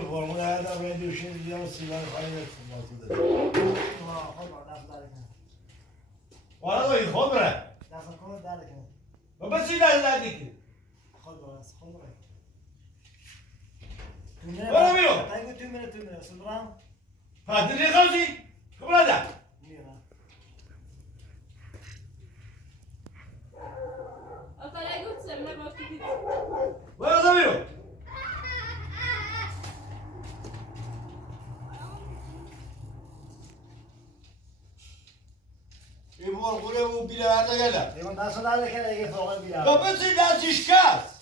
این فرمون هر دفعه دوشین دیگه سیگار خواهی نتون ماتو داره خود را دست داره کنه والا باید خود بره دست خود داره کنه و بس چی دست دردی که خود را دست خود را برو بیرون تایگو تو میره سبرام پس دیگه خوشی کم نده میره آقای گوت سرمه با کیت برو بیرون این مرغوله اون بیره برده گلم دیگه دست داره کنه دیگه فوق بیره و بس چی دستش کس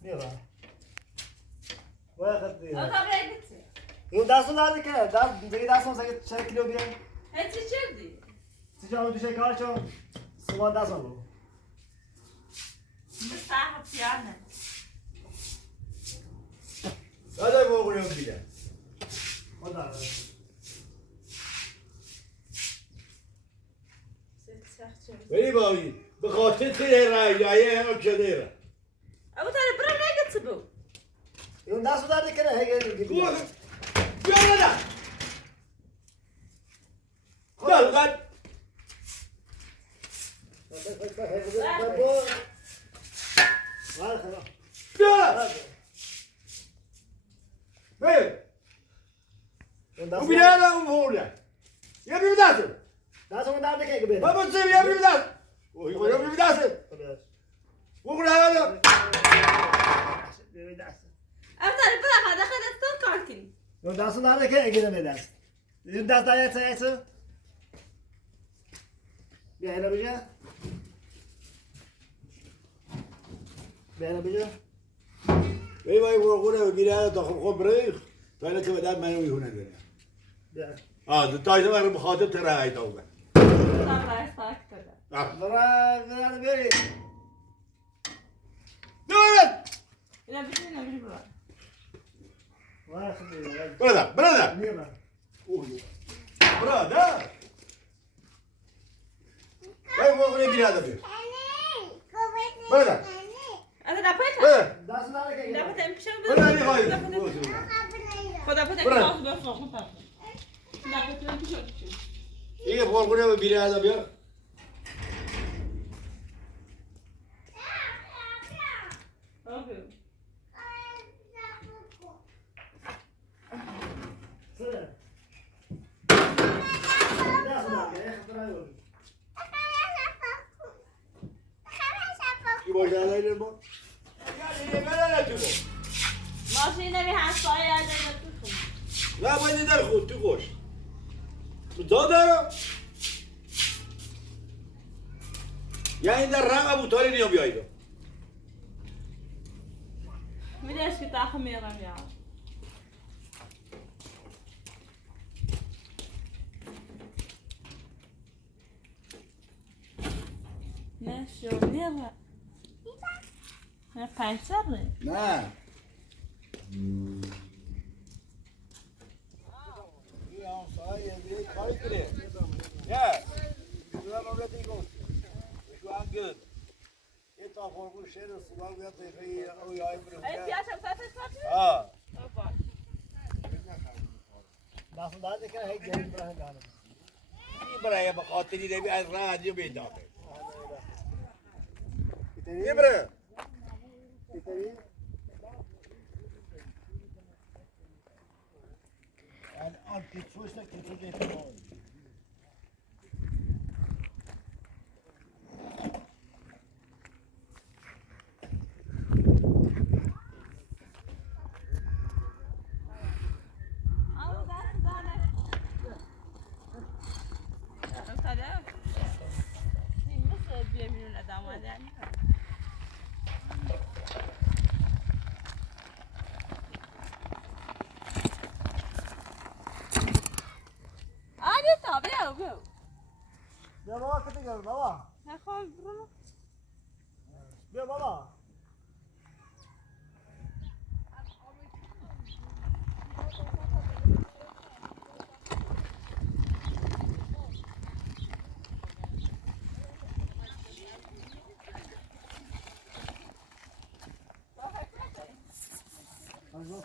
میره وقت دیگه آقای گوت این دست داره کنه دیگه دست هم سگه 4 کیلو بیره هیچی چردی سیجا دوشه کار چون سوال دست هم رو مستحب پیانه داده مرغوله اون بیره خود داره بری باوی به خاطر تیره رایه هم شده را ابو طالب برا نگت بو این دست داره کنه هیگه بیا نده دل قد بیا بیا اون بیره اون مرغوله یه بیره دسته دست اون درد که بره بابا سه بیا بیره دست اوی خدا بیره دسته مرغوله هلا ابو طالب برا ما داخل دستور کار کنی اون دست داره که اگه نمی دست این دست داره چه بیا هلا بجا بیا هلا بجا ای وای مرغوله بیره تا خود بریخ تا اینه که به درد منو میهونه داره بیا تایزه من به خاطر تره هایده اوگه سلام رایس پاک کرده برا بری دورت اینا بیشتر برا برادر میرم برادر ای مرغوله بیره بیا برادر انا نپایت دست داره که نپایت امشب برادر خواهی خدا پدر کلاس بفرستم نپایت امشب این مرغوله بیره بیا اوکی کی باشه الان با ماشین نمی هستای از تو لا باید در خود تو خوش تو دارم یا این در رنگ ابو طالب نیا بیایید میدونش که تاخم میرم یا نه شو میرم نه پنچره نه دست داره که هیچ جایی برای داره برای بخاطری نبی از رادیو بیداده یه بره الان پیتروش نه پیتروش احتمال بیا بابا کتی گرد بابا نخواه برو بیا بابا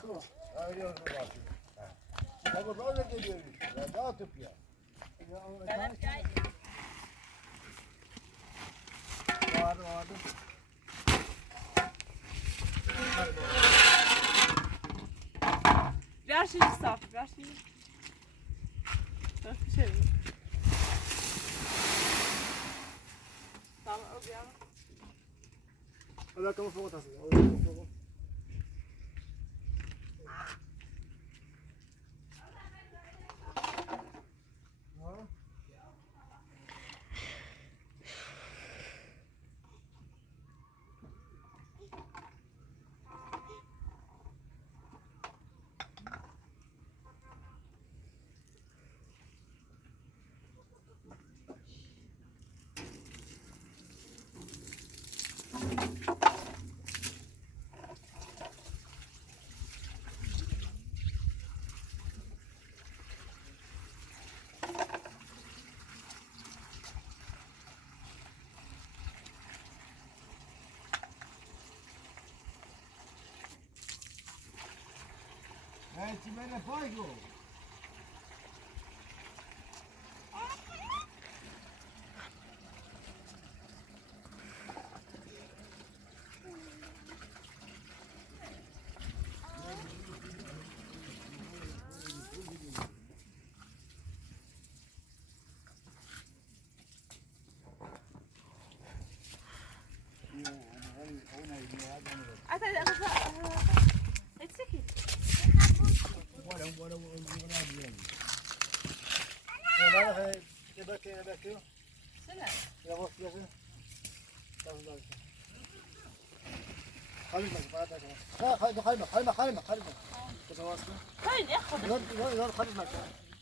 mı? Arıyoruz bu bakıyor. Baba böyle geliyor işte. Ya dağıtıp ya. Vardı. Ver şimdi saf. Ver şimdi. Başka şey mi? Tamam o bir yana. Hadi bakalım soğuk atasın. Ci me ne fai go? Etseki. Vara. Ya bakıyor. Söyle. Ya bak yazın. Tamam. Kalma bak. Kalma. Tamam. طيب ياخذ. Yok kalma.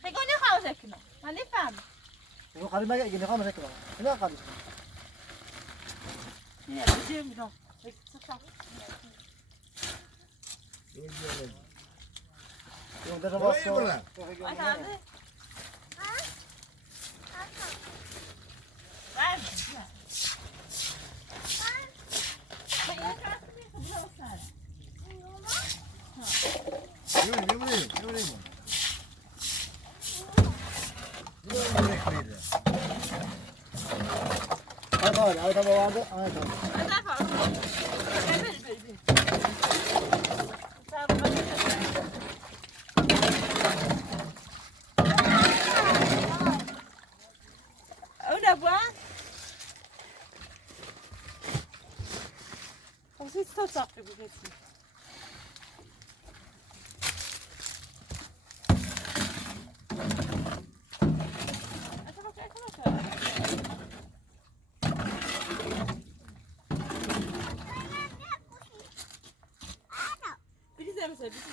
هيقول يخاوز كنا. ما نفهم. Yok kalma gel kalma sakın. Ne kalma? يا بجيب له. Yok da Burayı bak. bırak. أنا عندي. بعد. Ne vurayım? Ay tamam vardı. Ay tamam. أنا أبغى. وزيد صوصات بقولي. Mesela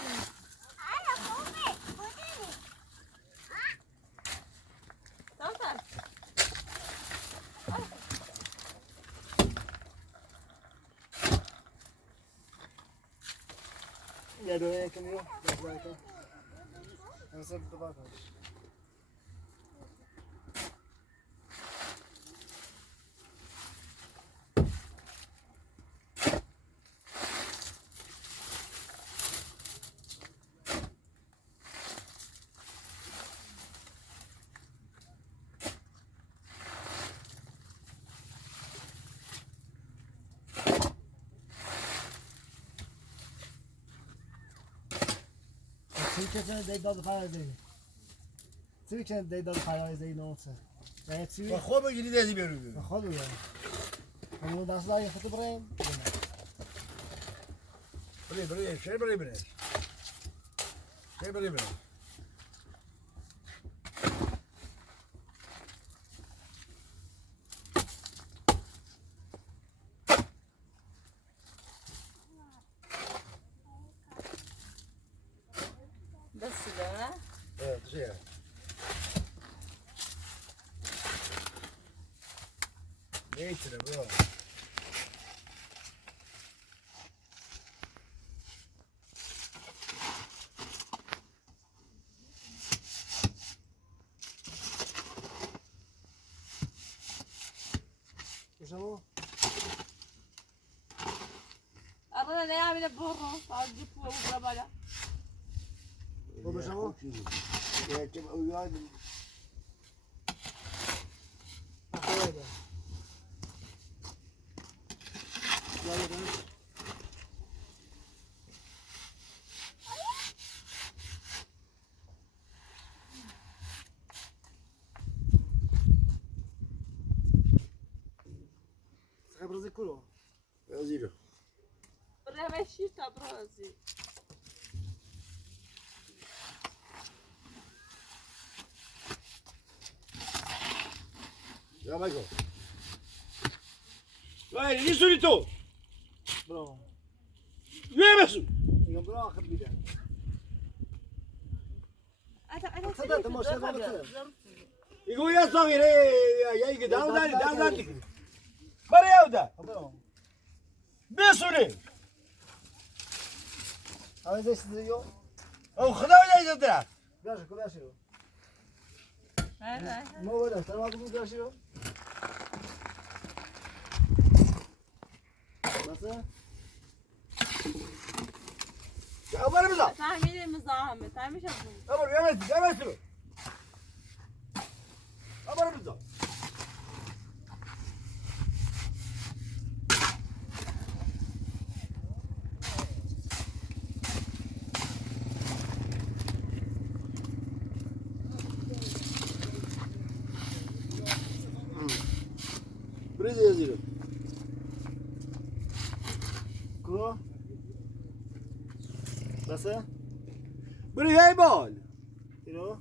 tamam. Ya böyle yakınıyor. Nasıl bir bak. Sivike'den de dadı falan izleyin. Sivike'den de dadı falan izleyin olsa. Yani Sivike. Bak o gidi de veriyor. Bakalım ya. Onu da asla yakıtı bırakayım. Buraya, şey buraya. Şey buraya. بس ده Evet, şey. Ne içine bu? Usamu. أنا لا يعمل برا. تعال جيب ولا بشمو يا كم أولاد أخويا يلا بينا صاحب رزق كله وزيره برای مشی تا برازی. يا مايكل وين يسولي تو برافو وين مسو يا برافو آخر بيدا انا تصدق ما شاء الله يقول يا صغير يا يجي داوداني بري يودا برافو بيسولي هذا زي سيديو او خداو يا يدرا بياشو كبياشو هلا ما ولا ترى ما تقول بياشو بس يا أبو رمزة تعملي مزاحمة تعملي شغل. أبو يا مسو أبو رمزة بريز يا زيرو كرو بس بري هاي بال يلو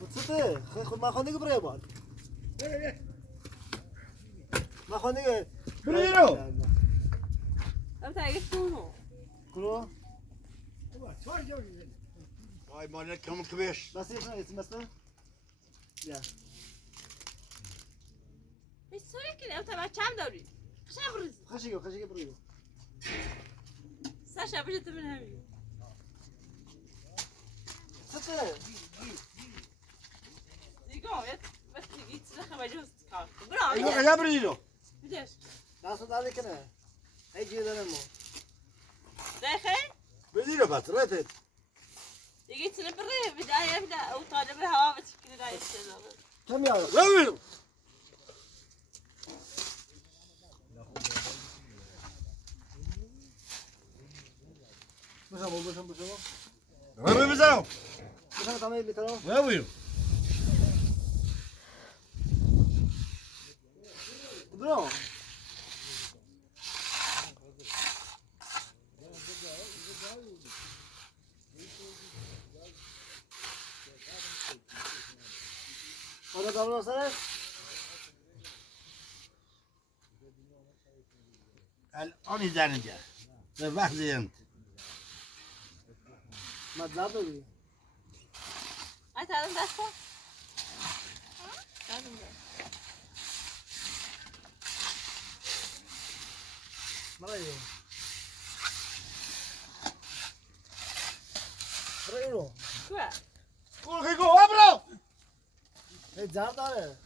تصدق خد ما خونيك بري بال ما خونيك بريرو أنت عرفتونه. كرو هاي مالك كم كبيش بس اسم اسمه يا بس سوي كده أنت ما كم دوري. خشاب رز. خشيك بريو ساشا بجت من همي. تصدق يقوم بس تجي تسلخ مجوز تكار. برا. يا بريرو بديش. ناس هذا كنا هيجي لنا مو داخل. بريرو بس ريت يجي تنبري بداية يبدأ أو طالب الهواء بتشكل لا يشتغل. كم يا وين بشمو وين بزاو بشمو تعمل بترى وين برو هذا دارو سر الآن زنجة بحث أنت ما تزادوا أنت هذا داشة. هذا ما رايو رايو كوا. قول خيكو أبرو ايه جان داره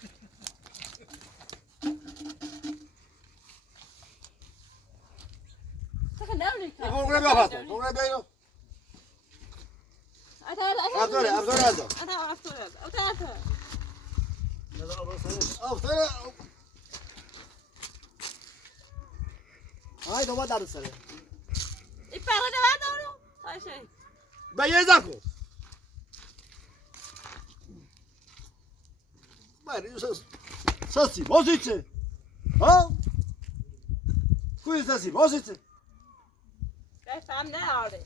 تكن دوري كا. قول خيكو بس قول خيكو أنت هذا أبدوري هذا أنت عرفت هذا. أو تعرف. هذا أبو سر أبدوري هاي دوما دارو سر يبقى هذا دورو. هاي شيء. بيزاكو ما ساسي بوزيتي ها كويس ساسي بوزيتي لا فهمنا عارف.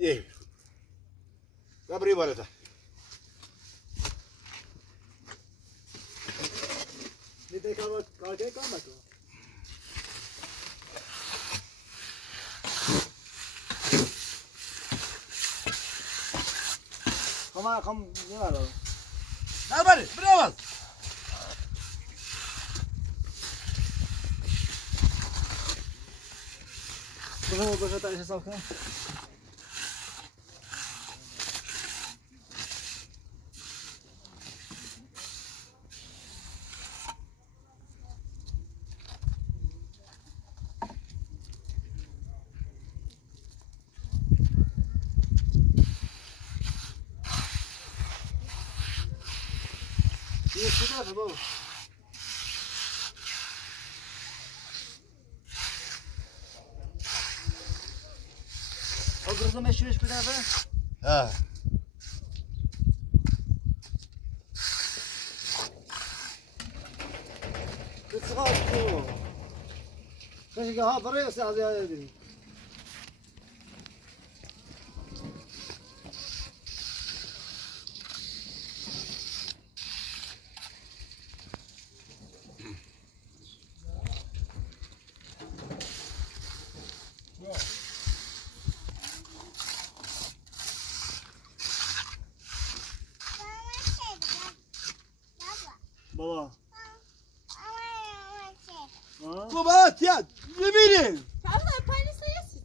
إيه قبري بالته नीचे का के काम है हम ये वाला نبري بريواز بس तारीख से साफ یه چی داره بابا Ogródno meściłeś kudawę? ها بتصغاش كاش ها بريس هذه هذه بابا بابا تياد ببینیم Fazla paylaşsa yesin.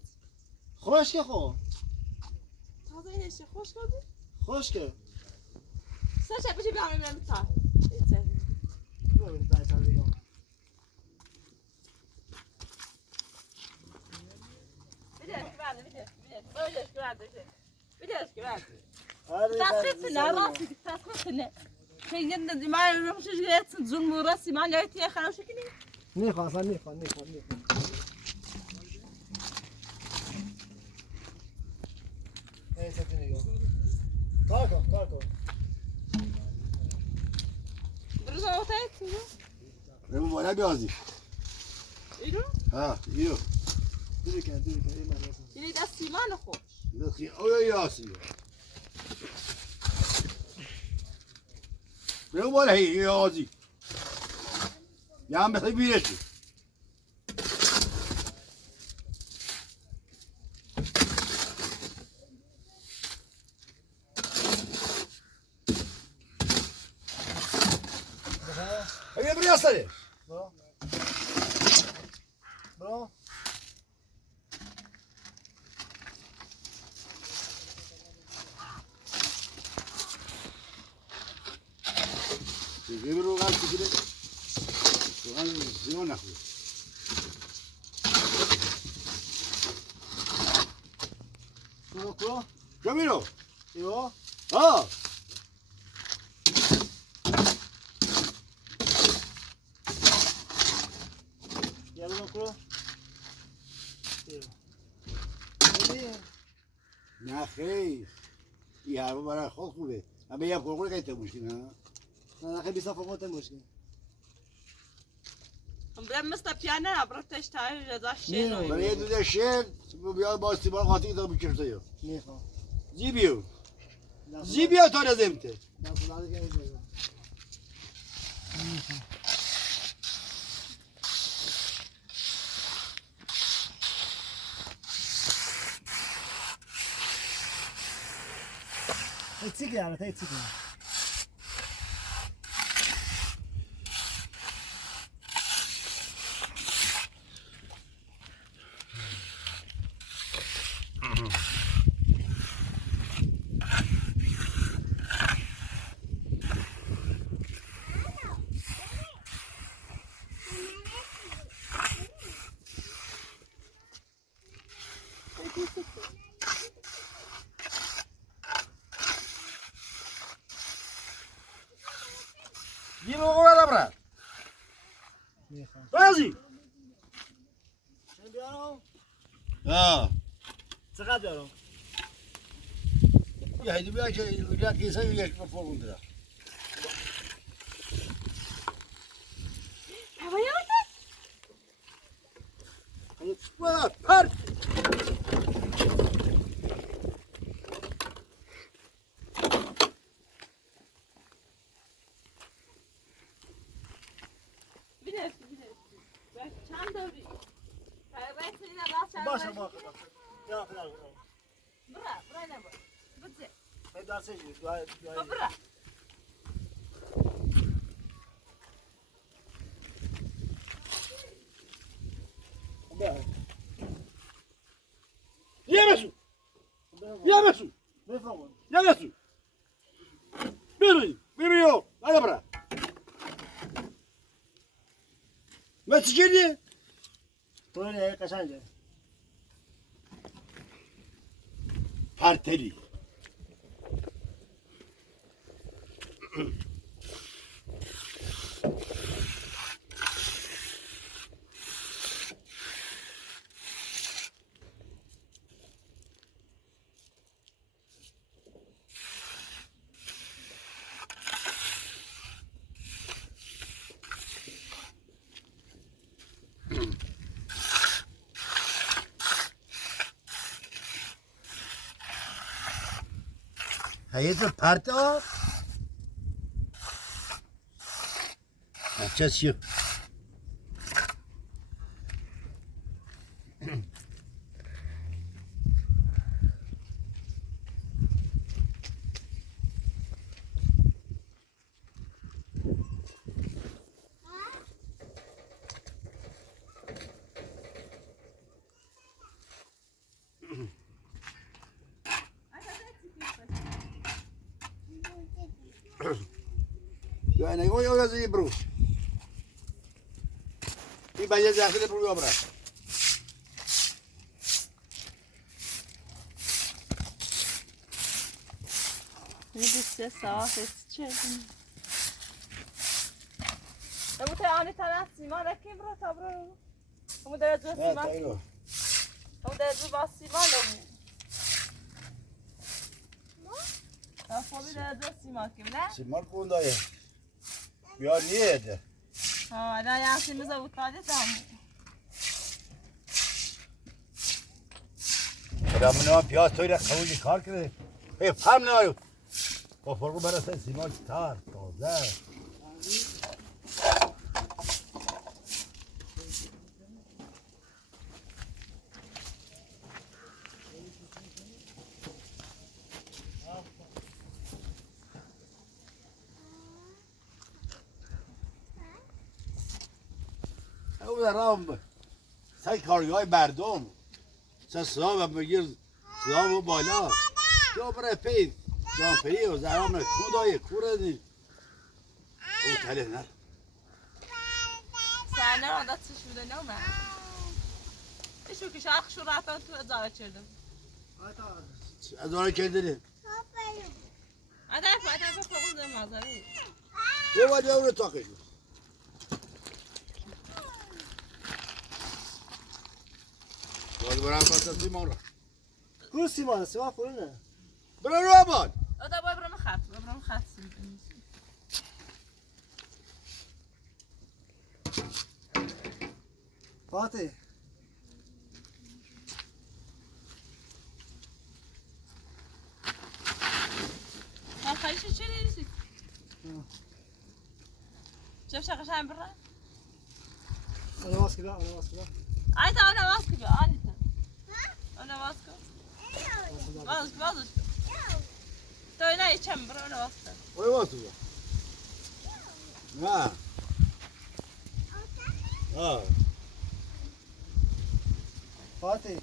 خوش که خو Taze yeşil hoş geldin. خوش که Sen şey bir anlamda bir tane. İçeri. ببین دای تا دیگه Bir de güvenli bir de. Böyle güvenli. Bir de güvenli. هذه Tasrifine rastladık tasrifine. Sen de ما يروحش جات تزول راسي ما لقيت يا خلاص كده. نيخا صار نيخا ايه تاتيني يو تاكو Biraz ortaya etsin. ببین بالا بیازی İru. ها یو ديرك ايه ما لازم Yine de simanı hoş. دخی اویا یاسی ببین بالا هی یازی یا هم بخوای بیرشی اگه بریا سره برو دیگه برو قلب بگیره روغن زیان نخوره برو جا بیرو ايوه ها يلا برو ايوه نه خیر این هوا برای خود خوبه اما یه قرقره که ایتا مشکل نه انا خبي صفا قوت المشكله Ben mestapiyane bıraktıç tane ceza şey. برای یه دوده شیر بیاد با استیبال قاطی دا بکرده یو نيخا زیبیو زیبیو تا نزمته لا صلاة كده تيتسيكي على تيتسيكي یه موقع برا نيخا رازی شنو بيانو؟ ها چقدر بیارم؟ یه هیدو بیا که اونجا کیسه یک بفرمون درا Havaya bak. برا پر Bir de. Ben çan dövri. Ben seninle daha çan. باشه باشه یا خلال Bırak ne bu? Bitti. پیدا سیجی دعای Bırak. یه مسو بفرمون یه مسو بیو هذا برا ما تجيني طوری های قشنگه پرتلی هیچ پرت آب چه چیه يعني يقول يا زي برو في بيجي داخل برو يابرا نيجي 3 ساعات تشيلني لو تعاني تناسي ما لك برا تبرو هم درجة سيمان هم درجة باس سيمان لو فوبي درجة سيمان كم لا سيمان كون دايه بیا نیه ها لا یعنی میذاره بود تاجه تامو رامنا پیاز توی را خویی کار کرده فهم نایو با فرقو برسه سیمان تار تازه او در رام سای کارگاه بردم سای صدام بگیر صدام بالا جو برای پید جانپری و زرام کودای کوردی او تله نه سنه عادت شده نه من ایشو که شاخ شو رفتن تو ازاره چردم ازاره کردی ادای فوق دم مازاری یه وادی اون رو تاکش باید برای پس سیمان را کو سیمان فرونه برای رو باد ادا باید برام خط فاتح خالیش چه نیستی چه شقش هم برا انا واس كده آیتا انا واس کجا آیتا انا واس کجا واس تو اینا ایچم برا انا واس کجا وای واسه نه فاتح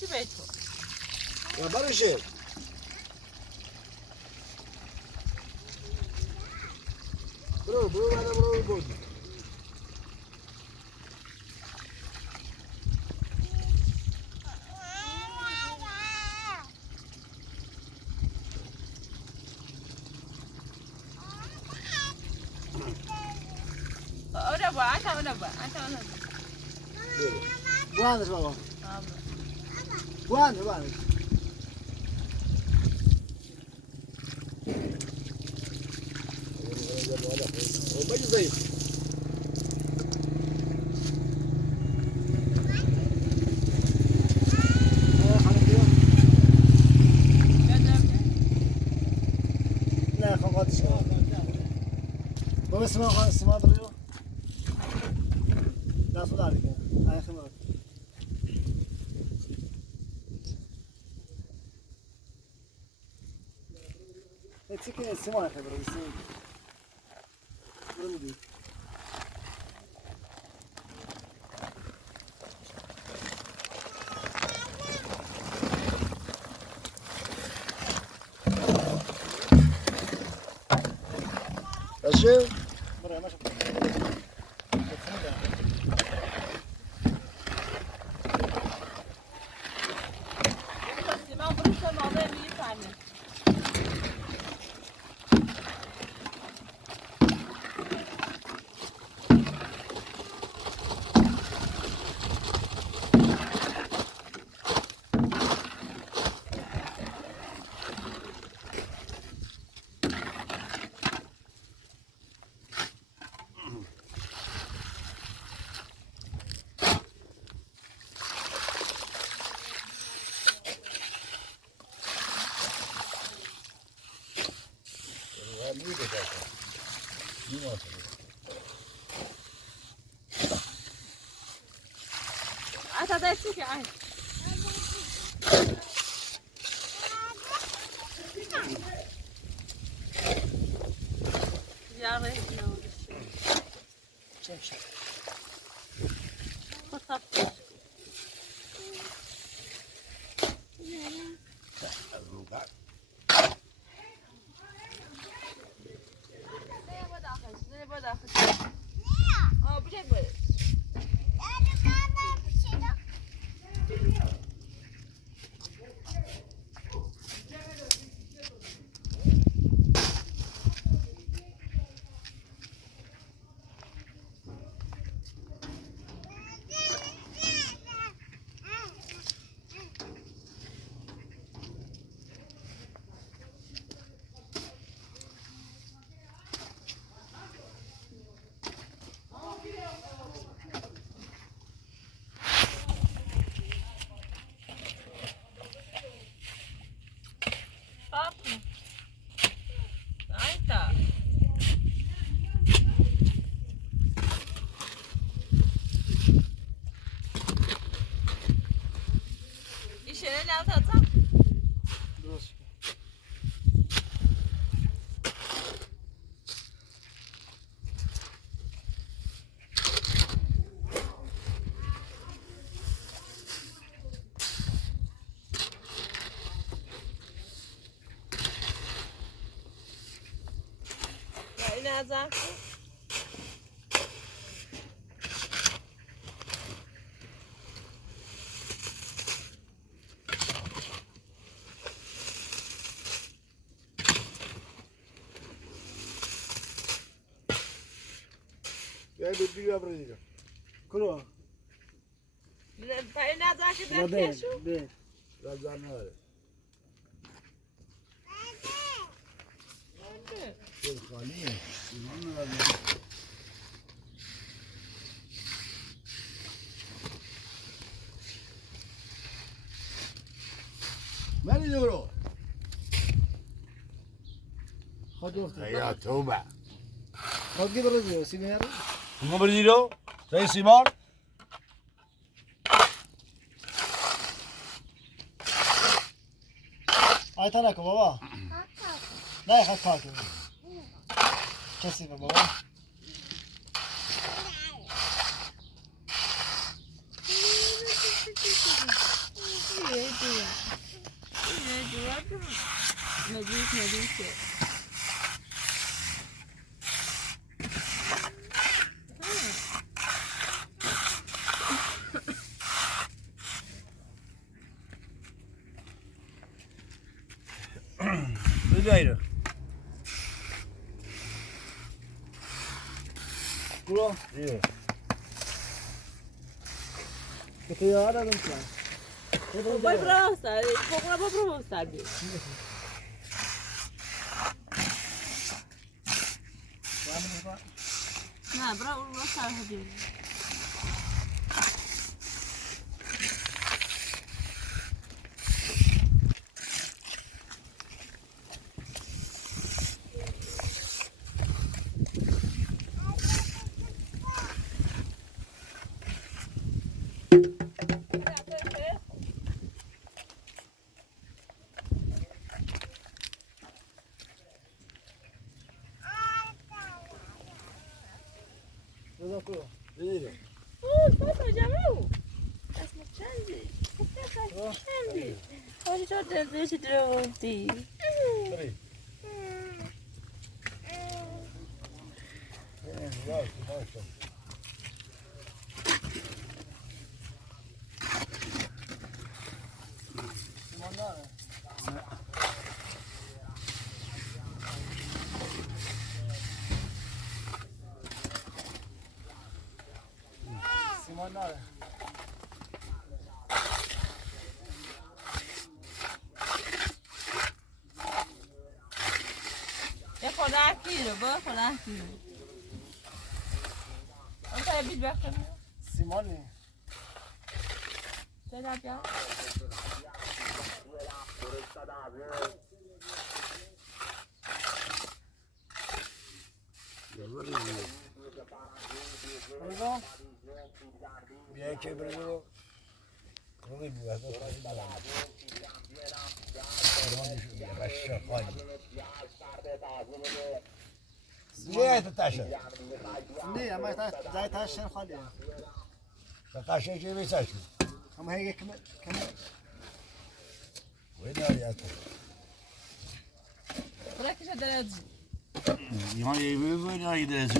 چی بیتو یا برشه برو بود انا با بواندش بابا بواندش بجي زي لا خلاص بس ما بريو لا صدق عليك هاي خمر تيجي السماء خبر السماء برمدي ماشي برا ماشي ما بروح ما بين يفعل عاد هذا يشوف يعني يا غير شاف خطف درست این ازم Ya bir dünya buraya. کلو این ازم که نه در کشو به Razan var. Çok khali. İman lazım. Nereye doğru? خود گفت Ya tövbe. خود کی برو دیو سی میاره Kuma berdiro? Say Simon. آیتا نکن بابا نه خود کار کن کسی به بابا Güzel. کلو İyi. که تو یاد آدم کن Vai pra roça, vou pra roça, sabe? Não, pra roça, Rodrigo. بذار کلو İyi. Papa, já viu? Essa chance. Essa chance. Olha só dentro desse drone. Hadi. Yavaş yavaş. سیمان ناره یه خورده اکی رو با خورده اکی رو اون تا بید بخورده سیمان نی چه بیا رضا بیا که برو روی بیاد چه تاشه نه اما زای تاشن خالیه تاشه چه بیسش اما هی کم وين يا بركش درجة يعني يبين يا يدرس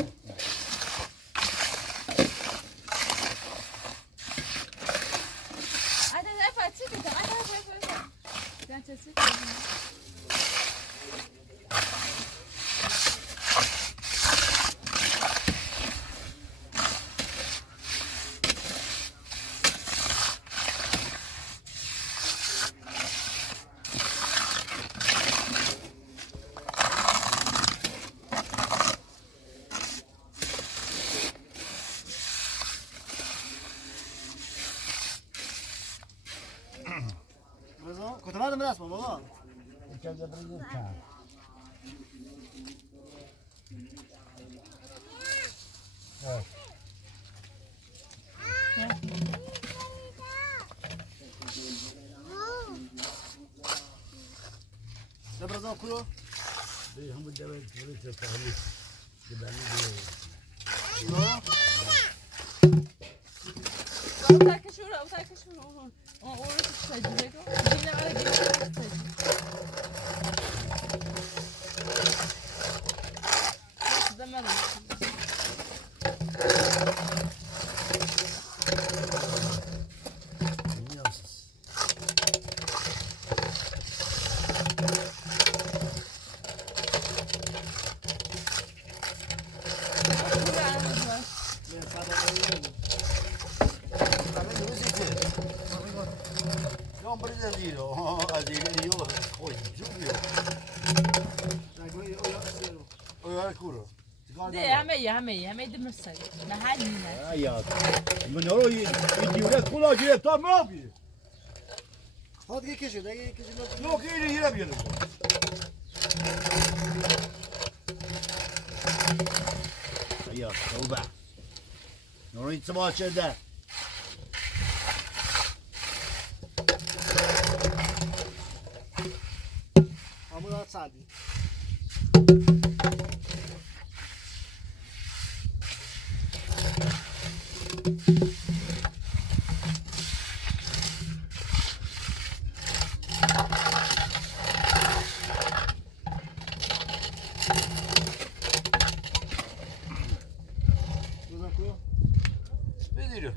أنا لا فاتك أنا فاتك لا تسيب رضا كنت بعد ما اسمع بابا كذا بريد كان ده رضا كله هم الدبل بريد التهليك جبالي أوتاك شورا أوتاك شورا أورا تسجل لكم جينا على جينا تسجل زمان يوم بريد أزيله أزيله يوم خوي جوبيو ويا كورو دي همه دمرسل محلينا يا من هو يجي ولا كولا جيب طب ما بي هات يكشف ده يكشف لو كيري يربي له يا توبة نوريد سبعة شدة عمود سعدي بديله